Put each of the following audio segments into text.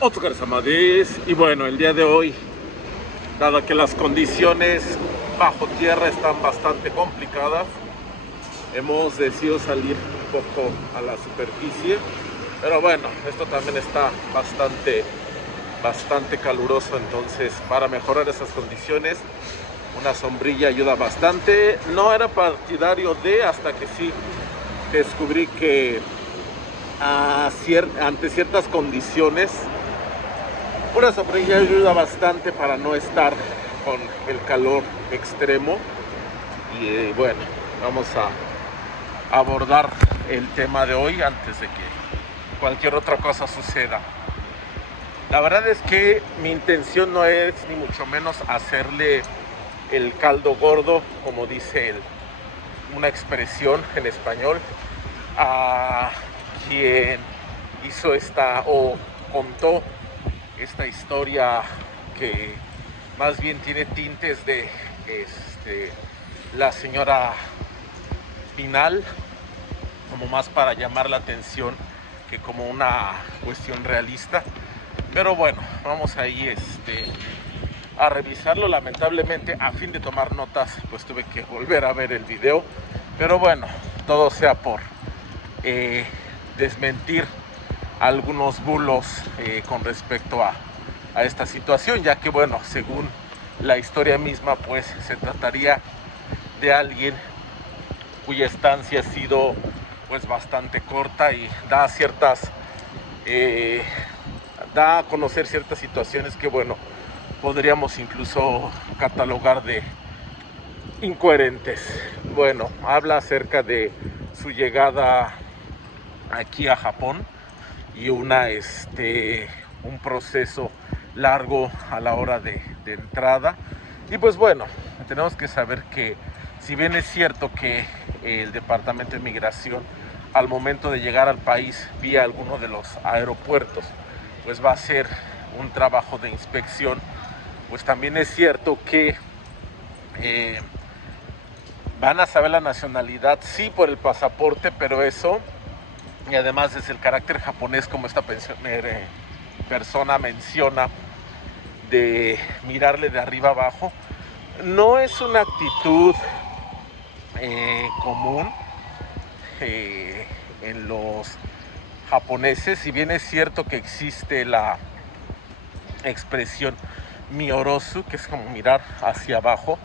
Otro Amadís. Y bueno, el día de hoy, dado que las condiciones bajo tierra están bastante complicadas, hemos decidido salir un poco a la superficie. Pero bueno, esto también está bastante caluroso, entonces para mejorar esas condiciones una sombrilla ayuda bastante. No era partidario de, hasta que sí descubrí que ante ciertas condiciones una sombrilla ayuda bastante para no estar con el calor extremo. Y bueno, vamos a abordar el tema de hoy antes de que cualquier otra cosa suceda. La verdad es que mi intención no es ni mucho menos hacerle el caldo gordo, como dice una expresión en español, a quien hizo o contó esta historia, que más bien tiene tintes de la señora Pinal, como más para llamar la atención que como una cuestión realista. Pero bueno, vamos ahí a revisarlo. Lamentablemente, a fin de tomar notas, pues tuve que volver a ver el video. Pero bueno, todo sea por desmentir algunos bulos con respecto a esta situación, ya que bueno, según la historia misma, pues se trataría de alguien cuya estancia ha sido pues bastante corta y da a conocer ciertas situaciones que bueno, podríamos incluso catalogar de incoherentes. Bueno, habla acerca de su llegada aquí a Japón y un proceso largo a la hora de entrada. Y pues bueno, tenemos que saber que si bien es cierto que el Departamento de Migración, al momento de llegar al país vía alguno de los aeropuertos, pues va a hacer un trabajo de inspección, pues también es cierto que van a saber la nacionalidad, sí, por el pasaporte, pero eso, y además es el carácter japonés, como esta persona menciona, de mirarle de arriba abajo, no es una actitud común en los japoneses. Si bien es cierto que existe la expresión miorosu, que es como mirar hacia abajo,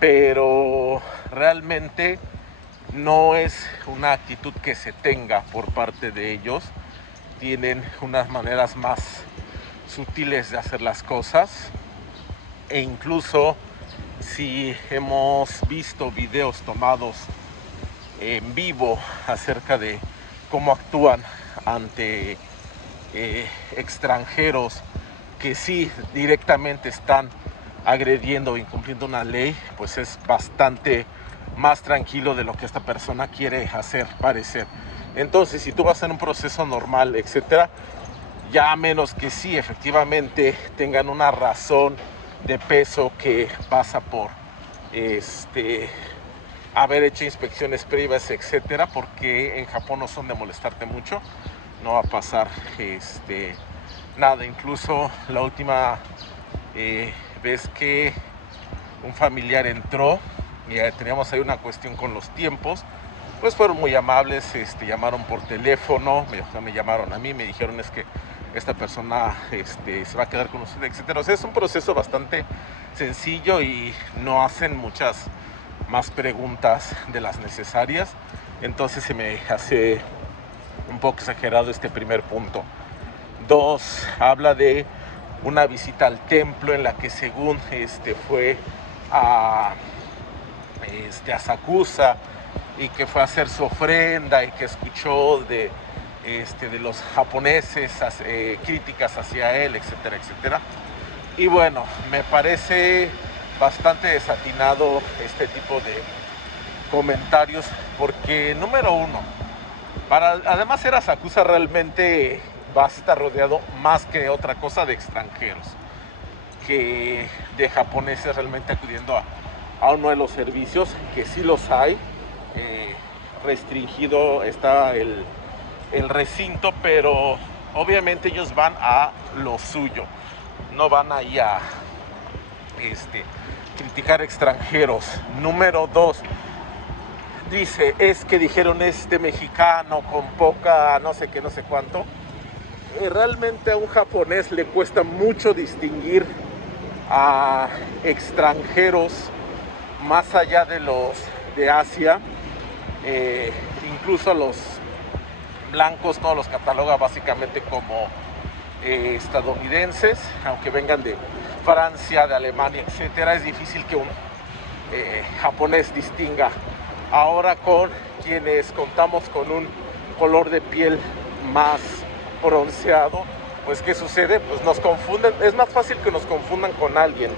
pero realmente no es una actitud que se tenga por parte de ellos. Tienen unas maneras más sutiles de hacer las cosas, e incluso si hemos visto videos tomados en vivo acerca de cómo actúan ante extranjeros que sí directamente están agrediendo o incumpliendo una ley, pues es bastante más tranquilo de lo que esta persona quiere hacer parecer. Entonces, si tú vas en un proceso normal, etcétera, ya a menos que sí efectivamente tengan una razón de peso que pasa por haber hecho inspecciones previas, etcétera, porque en Japón no son de molestarte mucho, no va a pasar nada. Incluso la última vez que un familiar entró y teníamos ahí una cuestión con los tiempos, pues fueron muy amables, llamaron por teléfono, me llamaron a mí, me dijeron es que esta persona se va a quedar con usted, etcétera. O sea, es un proceso bastante sencillo y no hacen muchas más preguntas de las necesarias. Entonces se me hace un poco exagerado este primer punto. Dos, habla de una visita al templo en la que según fue a Asakusa, y que fue a hacer su ofrenda y que escuchó de los japoneses críticas hacia él, etcétera, etcétera. Y bueno, me parece bastante desatinado este tipo de comentarios, porque número uno, además era Asakusa, realmente vas a estar rodeado más que otra cosa de extranjeros que de japoneses realmente acudiendo a uno de los servicios, que sí los hay. Restringido está el recinto, pero obviamente ellos van a lo suyo, no van ahí a criticar extranjeros. Número 2, dice, es que dijeron este mexicano con poca no sé qué, no sé cuánto. Realmente a un japonés le cuesta mucho distinguir a extranjeros más allá de los de Asia. Incluso a los blancos todos los cataloga básicamente como estadounidenses, aunque vengan de Francia, de Alemania, etcétera. Es difícil que un japonés distinga. Ahora con quienes contamos con un color de piel más bronceado, pues ¿qué sucede? Pues nos confunden. Es más fácil que nos confundan con alguien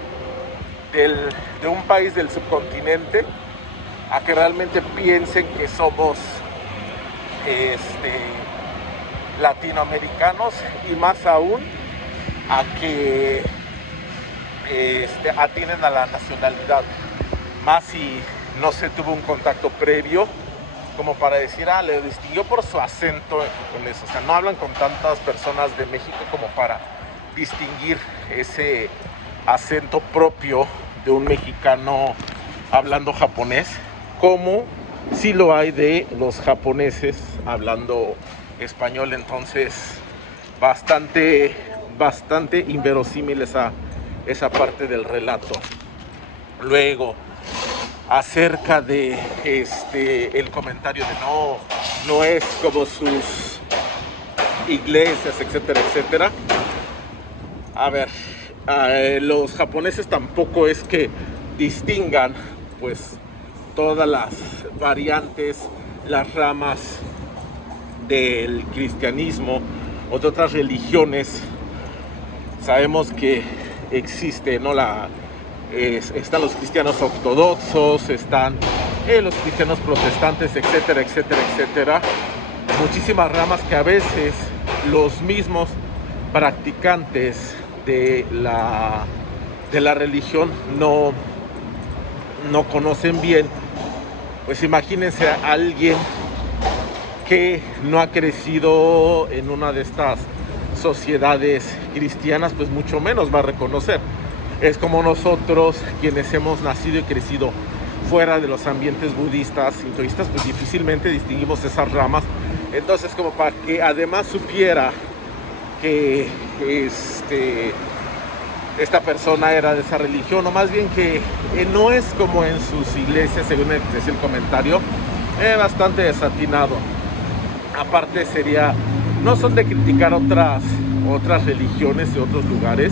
de un país del subcontinente a que realmente piensen que somos latinoamericanos, y más aún a que atinen a la nacionalidad, más si no se tuvo un contacto previo como para decir, le distinguió por su acento japonés. O sea, no hablan con tantas personas de México como para distinguir ese acento propio de un mexicano hablando japonés, como si lo hay de los japoneses hablando español. Entonces, bastante inverosímil esa parte del relato. Luego, acerca de el comentario de no es como sus iglesias, etcétera, etcétera. A ver, los japoneses tampoco es que distingan pues todas las variantes, las ramas del cristianismo o de otras religiones. Sabemos que existe, ¿no? Están los cristianos ortodoxos, están los cristianos protestantes, etcétera, etcétera, etcétera. Muchísimas ramas que a veces los mismos practicantes de la religión no conocen bien. Pues imagínense a alguien que no ha crecido en una de estas sociedades cristianas, pues mucho menos va a reconocer. Es como nosotros, quienes hemos nacido y crecido fuera de los ambientes budistas, sintoístas, pues difícilmente distinguimos esas ramas. Entonces, como para que además supiera que esta persona era de esa religión, o más bien que no es como en sus iglesias, según decía el comentario, bastante desatinado. Aparte no son de criticar otras religiones de otros lugares.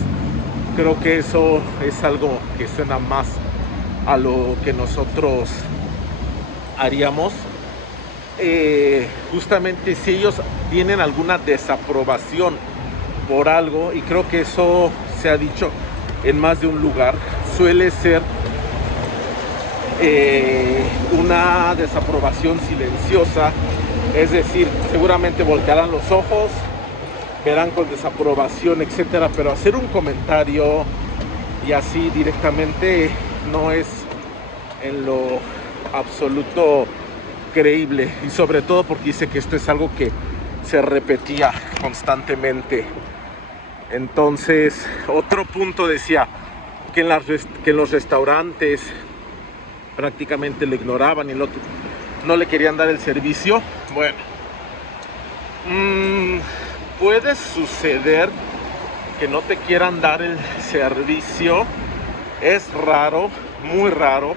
Creo que eso es algo que suena más a lo que nosotros haríamos. Justamente si ellos tienen alguna desaprobación por algo, y creo que eso se ha dicho en más de un lugar, suele ser una desaprobación silenciosa. Es decir, seguramente voltearán los ojos, verán con desaprobación, etcétera, pero hacer un comentario y así directamente no es en lo absoluto creíble, y sobre todo porque dice que esto es algo que se repetía constantemente. Entonces, otro punto decía que en los restaurantes prácticamente le ignoraban y no le querían dar el servicio. Bueno, puede suceder que no te quieran dar el servicio, es raro, muy raro,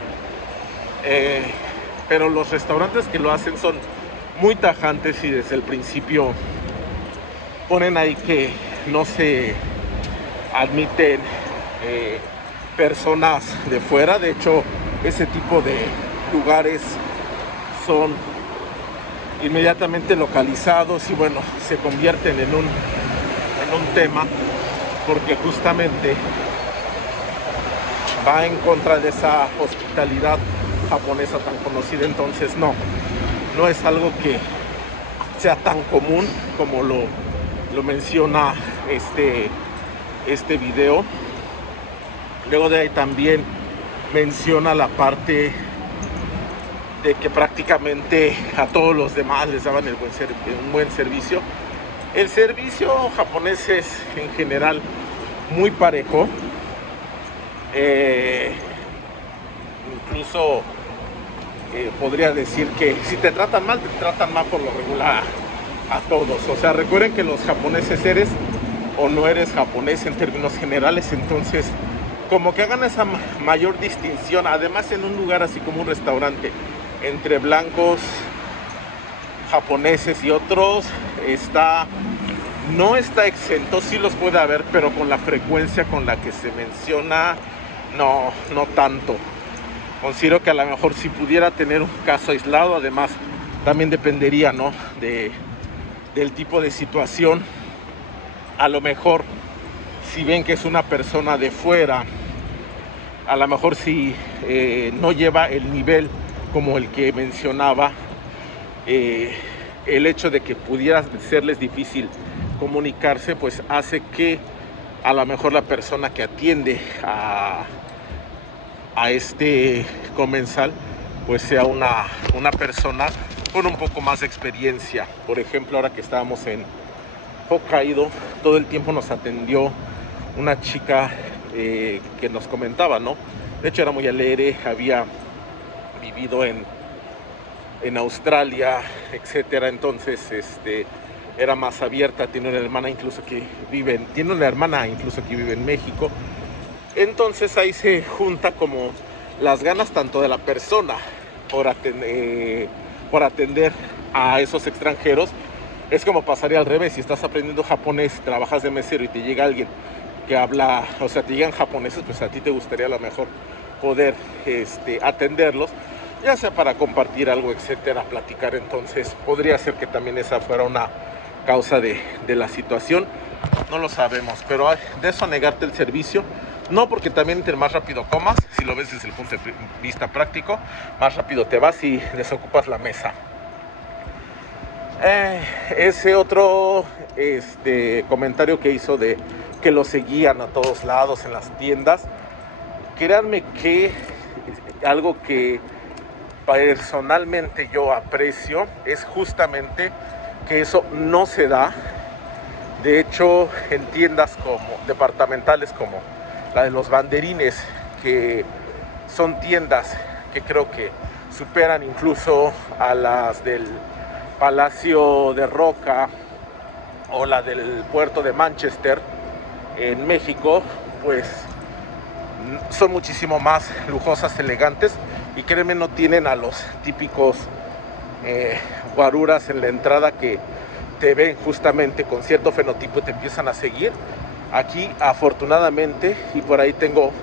pero los restaurantes que lo hacen son muy tajantes y desde el principio ponen ahí que no se admiten personas de fuera. De hecho, ese tipo de lugares son inmediatamente localizados y bueno, se convierten en un tema, porque justamente va en contra de esa hospitalidad japonesa tan conocida. Entonces no es algo que sea tan común como lo menciona este video. Luego de ahí también menciona la parte de que prácticamente a todos los demás les daban un buen servicio. El servicio japonés es en general muy parejo. Incluso podría decir que si te tratan mal, te tratan mal por lo regular a todos. O sea, recuerden que los japoneses eres o no eres japonés en términos generales, entonces como que hagan esa mayor distinción, además en un lugar así como un restaurante, entre blancos, japoneses y otros, no está exento, sí los puede haber, pero con la frecuencia con la que se menciona, no tanto. Considero que a lo mejor si pudiera tener un caso aislado, además también dependería, ¿no?, del tipo de situación. A lo mejor si ven que es una persona de fuera, a lo mejor si no lleva el nivel como el que mencionaba, el hecho de que pudiera serles difícil comunicarse, pues hace que a lo mejor la persona que atiende a este comensal pues sea una persona con un poco más de experiencia. Por ejemplo, ahora que estábamos en Hokkaido, todo el tiempo nos atendió una chica que nos comentaba, ¿no? De hecho era muy alegre, había vivido en Australia, etcétera. Entonces era más abierta, tiene una hermana incluso que vive en México. Entonces ahí se junta como las ganas tanto de la persona por atender a esos extranjeros. Es como pasaría al revés: si estás aprendiendo japonés, trabajas de mesero y te llega alguien que habla, o sea, te llegan japoneses, pues a ti te gustaría a lo mejor poder atenderlos, ya sea para compartir algo, etcétera, platicar. Entonces podría ser que también esa fuera una causa de la situación, no lo sabemos, pero de eso a negarte el servicio, no, porque también entre más rápido comas, si lo ves desde el punto de vista práctico, más rápido te vas y desocupas la mesa. Ese otro comentario que hizo de que lo seguían a todos lados en las tiendas, créanme que algo que personalmente yo aprecio es justamente que eso no se da. De hecho, en tiendas como departamentales como la de los banderines, que son tiendas que creo que superan incluso a las del Palacio de Roca o la del puerto de Manchester en México, pues son muchísimo más lujosas, elegantes, y créeme, no tienen a los típicos guaruras en la entrada que te ven justamente con cierto fenotipo y te empiezan a seguir. Aquí afortunadamente, y por ahí tengo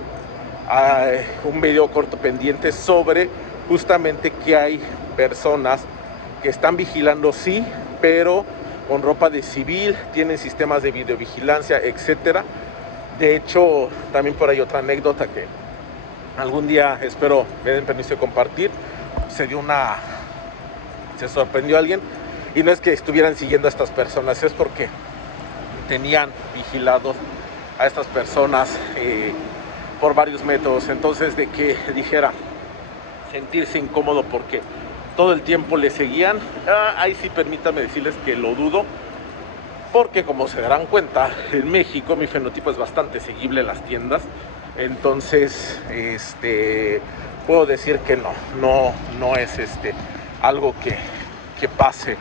un video corto pendiente sobre justamente que hay personas que están vigilando, sí, pero con ropa de civil, tienen sistemas de videovigilancia, etcétera. De hecho, también por ahí otra anécdota que algún día espero me den permiso de compartir. Se sorprendió alguien, y no es que estuvieran siguiendo a estas personas, es porque tenían vigilados a estas personas por varios métodos. Entonces, de que dijera sentirse incómodo porque todo el tiempo le seguían, ahí sí permítanme decirles que lo dudo, porque como se darán cuenta, en México mi fenotipo es bastante seguible en las tiendas. Entonces puedo decir que no es algo que pase.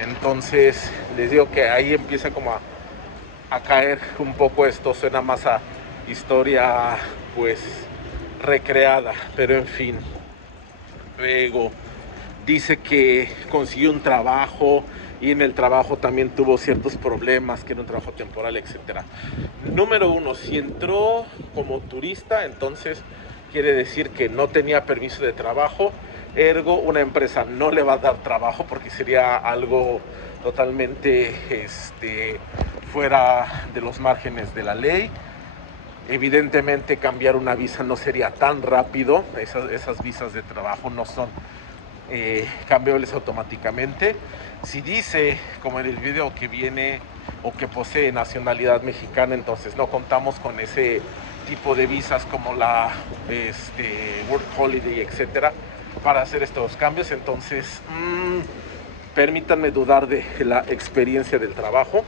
Entonces les digo que ahí empieza como a caer un poco esto, suena más a historia pues recreada, pero en fin. Luego dice que consiguió un trabajo y en el trabajo también tuvo ciertos problemas, que era un trabajo temporal, etcétera. Número uno, si entró como turista, entonces quiere decir que no tenía permiso de trabajo, ergo una empresa no le va a dar trabajo porque sería algo totalmente fuera de los márgenes de la ley. Evidentemente cambiar una visa no sería tan rápido, esas visas de trabajo no son cambiables automáticamente. Si dice, como en el video, que viene o que posee nacionalidad mexicana, entonces no contamos con ese tipo de visas como la Work Holiday, etcétera, para hacer estos cambios. Entonces permítanme dudar de la experiencia del trabajo,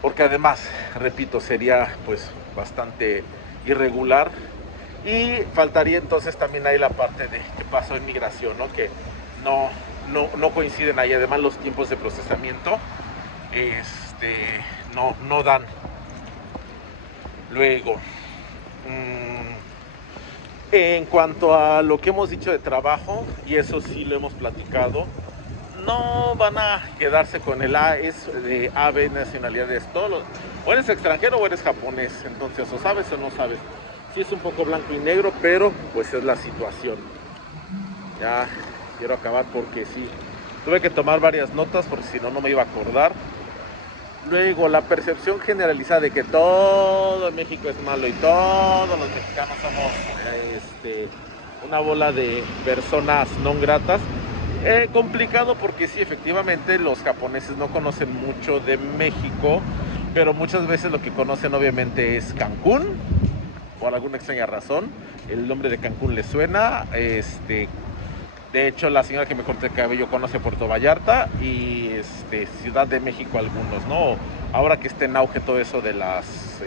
porque además, repito, sería pues bastante irregular, y faltaría entonces también ahí la parte de qué pasó en migración, ¿no? Que no coinciden ahí, además los tiempos de procesamiento no dan. Luego, en cuanto a lo que hemos dicho de trabajo, y eso sí lo hemos platicado, no van a quedarse con el A, es de A, B nacionalidades, o eres extranjero o eres japonés, entonces o sabes o no sabes. Sí es un poco blanco y negro, pero pues es la situación. Ya quiero acabar porque sí, tuve que tomar varias notas porque si no, no me iba a acordar. Luego, la percepción generalizada de que todo México es malo y todos los mexicanos somos una bola de personas no gratas. Complicado porque sí, efectivamente, los japoneses no conocen mucho de México, pero muchas veces lo que conocen obviamente es Cancún, por alguna extraña razón. El nombre de Cancún les suena. De hecho, la señora que me cortó el cabello conoce Puerto Vallarta y Ciudad de México algunos, ¿no? Ahora que está en auge todo eso de las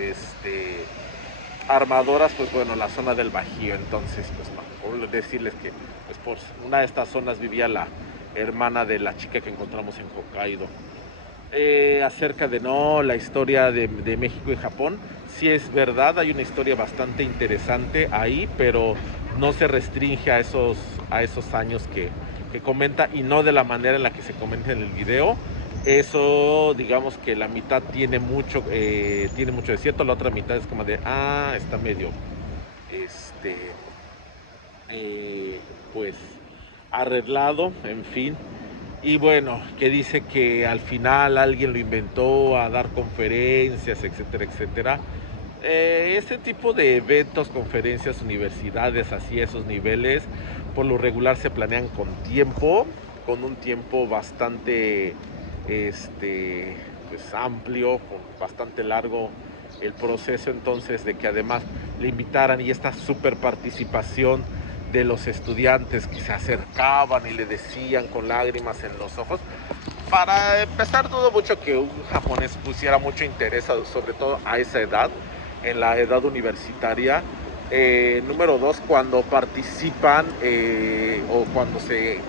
armadoras, pues bueno, la zona del Bajío. Entonces, pues no, por decirles que pues por una de estas zonas vivía la hermana de la chica que encontramos en Hokkaido. Acerca de la historia de México y Japón, sí es verdad, hay una historia bastante interesante ahí, pero no se restringe a esos años que comenta, y no de la manera en la que se comenta en el video. Eso, digamos que la mitad tiene mucho de cierto, la otra mitad es como de, está medio, pues, arreglado, en fin. Y bueno, que dice que al final alguien lo inventó a dar conferencias, etcétera, etcétera. Este tipo de eventos, conferencias, universidades, así esos niveles, por lo regular se planean con tiempo, con un tiempo bastante pues amplio, bastante largo el proceso. Entonces, de que además le invitaran, y esta super participación de los estudiantes que se acercaban y le decían con lágrimas en los ojos. Para empezar, dudo mucho que un japonés pusiera mucho interés, sobre todo a esa edad, en la edad universitaria. Número dos, cuando participan o cuando se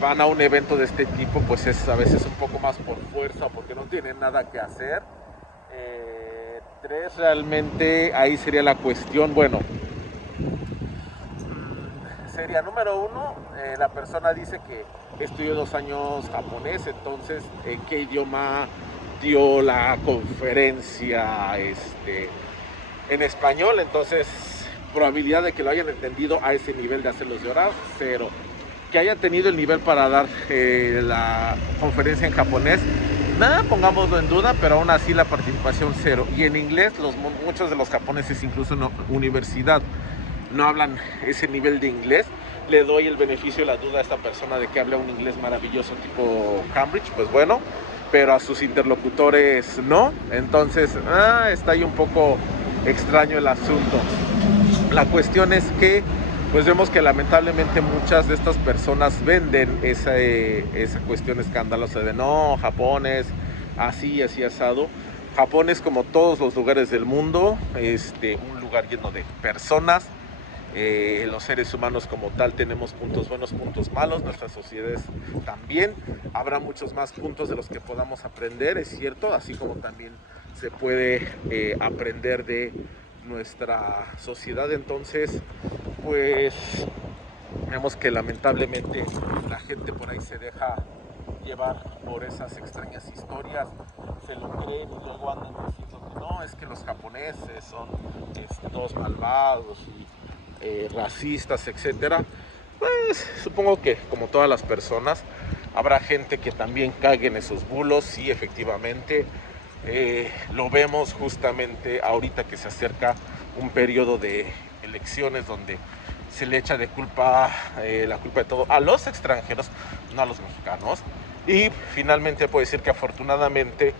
van a un evento de este tipo, pues es a veces un poco más por fuerza, porque no tienen nada que hacer. Tres, realmente ahí sería la cuestión, bueno, sería número uno, la persona dice que estudió 2 años japonés, entonces ¿en qué idioma dio la conferencia en español? Entonces, probabilidad de que lo hayan entendido a ese nivel de hacerlos llorar, cero. Que haya tenido el nivel para dar la conferencia en japonés, nada, pongámoslo en duda, pero aún así la participación cero. Y en inglés, muchos de los japoneses, incluso en la universidad, no hablan ese nivel de inglés. Le doy el beneficio de la duda a esta persona de que habla un inglés maravilloso tipo Cambridge, pues bueno, pero a sus interlocutores no. Entonces, está ahí un poco extraño el asunto. La cuestión es que pues vemos que lamentablemente muchas de estas personas venden esa cuestión escandalosa de no, Japón es así asado. Japón es como todos los lugares del mundo, un lugar lleno de personas. Los seres humanos como tal tenemos puntos buenos, puntos malos, nuestras sociedades también. Habrá muchos más puntos de los que podamos aprender, es cierto, así como también se puede aprender de nuestra sociedad. Entonces, pues vemos que lamentablemente la gente por ahí se deja llevar por esas extrañas historias, se lo creen y luego andan diciendo que no, es que los japoneses son todos malvados y racistas, etcétera. Pues supongo que como todas las personas habrá gente que también cague en esos bulos. Sí, efectivamente, lo vemos justamente ahorita que se acerca un periodo de elecciones donde se le echa la culpa de todo a los extranjeros, no a los mexicanos. Y finalmente puedo decir que afortunadamente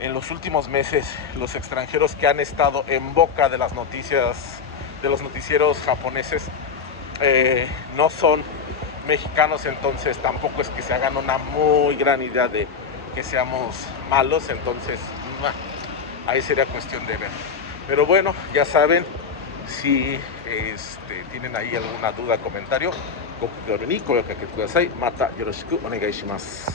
en los últimos meses los extranjeros que han estado en boca de las noticias, de los noticieros japoneses, no son mexicanos, entonces tampoco es que se hagan una muy gran idea de que seamos malos, entonces ahí sería cuestión de ver. Pero bueno, ya saben, si tienen ahí alguna duda, comentario, ご協力に声をかけてください。またよろしくお願いします。